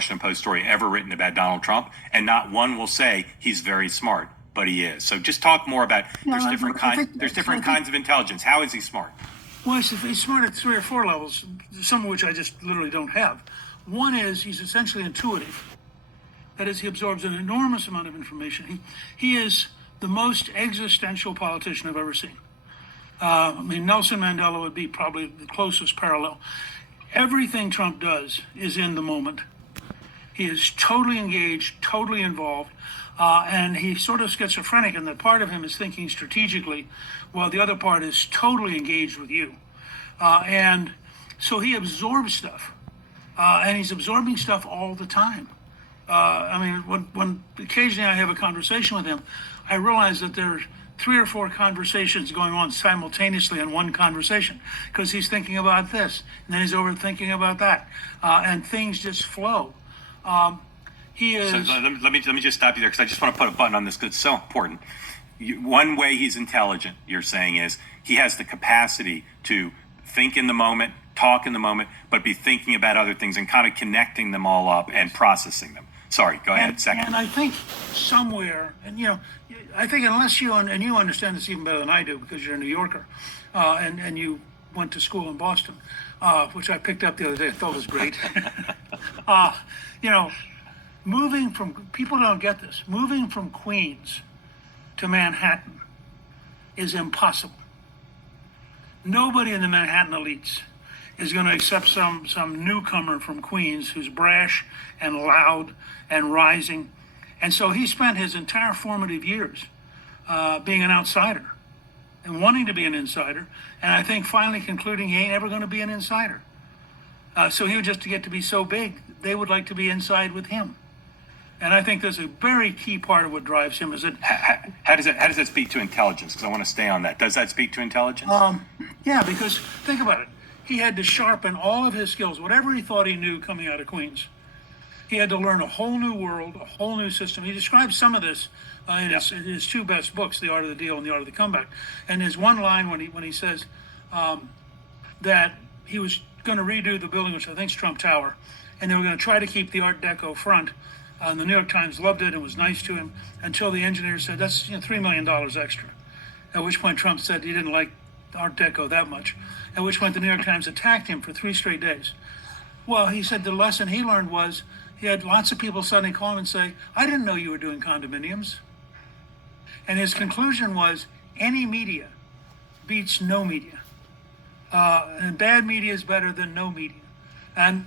Washington Post story ever written about Donald Trump, and not one will say he's very smart, but he is. So just talk more about there's different kinds of intelligence. How is he smart? Well, he's smart at 3 or 4 levels, some of which I just literally don't have. One is he's essentially intuitive. That is, he absorbs an enormous amount of information. He is the most existential politician I've ever seen. Nelson Mandela would be probably the closest parallel. Everything Trump does is in the moment. He is totally engaged, totally involved, and he's sort of schizophrenic in that part of him is thinking strategically, while the other part is totally engaged with you. And so he absorbs stuff, and he's absorbing stuff all the time. When occasionally I have a conversation with him, I realize that there are 3 or 4 conversations going on simultaneously in one conversation, because he's thinking about this, and then he's overthinking about that, and things just flow. He is. So let me just stop you there, because I just want to put a button on this because it's so important. One way he's intelligent, you're saying, is he has the capacity to think in the moment, talk in the moment, but be thinking about other things and kind of connecting them all up and processing them. Sorry, go ahead. Second. And I think somewhere, I think unless you understand this even better than I do because you're a New Yorker, and you went to school in Boston, which I picked up the other day. I thought was great. People don't get this. Moving from Queens to Manhattan is impossible. Nobody in the Manhattan elites is going to accept some newcomer from Queens who's brash and loud and rising. And so he spent his entire formative years being an outsider and wanting to be an insider. And I think finally concluding he ain't ever going to be an insider. So he would just get to be so big, they would like to be inside with him. And I think there's a very key part of what drives him is that. How does that speak to intelligence? Because I want to stay on that. Does that speak to intelligence? Yeah, because think about it. He had to sharpen all of his skills, whatever he thought he knew coming out of Queens. He had to learn a whole new world, a whole new system. He describes some of this in his 2 best books, The Art of the Deal and The Art of the Comeback. And there's one line when he says that he was going to redo the building, which I think is Trump Tower, and they were going to try to keep the Art Deco front. And the New York Times loved it and was nice to him until the engineer said, that's $3 million extra. At which point Trump said he didn't like Art Deco that much. At which point the New York Times attacked him for 3 straight days. Well, he said the lesson he learned was he had lots of people suddenly call him and say, I didn't know you were doing condominiums. And his conclusion was any media beats no media. And bad media is better than no media. And